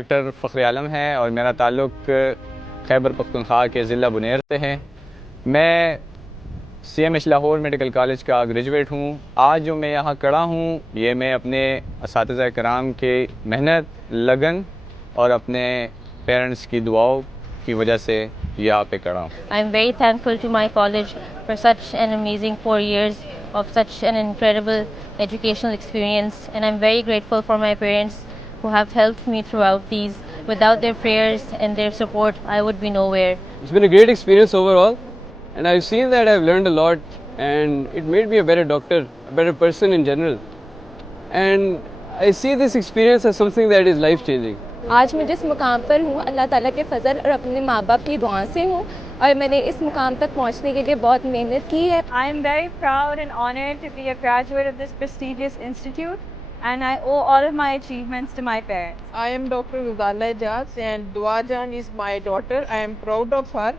Doctor फ़ख्र आलम है और मेरा ताल्लुक़ खैबर पख्तूनख्वा के ज़िला बुनेर से है। मैं CMH लाहौर मेडिकल कॉलेज का ग्रेजुएट हूँ। आज जो मैं यहाँ खड़ा हूँ ये मैं अपने असातिज़ा कराम के मेहनत, लगन और अपने पेरेंट्स की दुआओं की वजह से यहाँ पे खड़ा हूँ। I am very thankful to my college for such an amazing 4 years of such an incredible educational experience, and I'm very grateful for my parents who have helped me throughout these. Without their prayers and their support, I would be nowhere. It's been a great experience overall, and I've seen that I've learned a lot, and it made me a better doctor, a better person in general. And I see this experience as something that is life changing. आज मैं जिस मुकाम पर हूँ अल्लाह ताला के फजल और अपने माँ बाप की दुआ से हूँ और मैंने इस मुकाम तक पहुँचने के लिए बहुत मेहनत की है। I am very proud and honored to be a graduate of this prestigious institute, and I owe all of my achievements to my parents. I am Dr. Ghazala Ejaz and Dua Jan is my daughter. I am proud of her.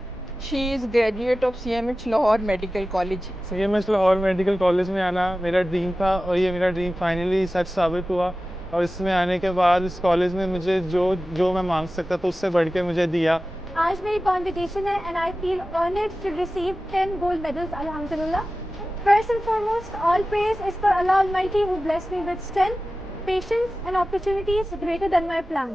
She is graduate of CMH Lahore Medical College. CMH Lahore medical college में आना मेरा dream था और ये मेरा dream finally सच साबित हुआ और इसमें आने के बाद इस कॉलेज में मुझे जो मैं मांग सकता था उससे बढ़ के मुझे दिया। आज मेरी कॉम्पिटिशन है and I feel honored to receive 10 gold medals, alhamdulillah. First and foremost, all praise is for Allah Almighty who blessed me with strength, patience and opportunities greater than my plans.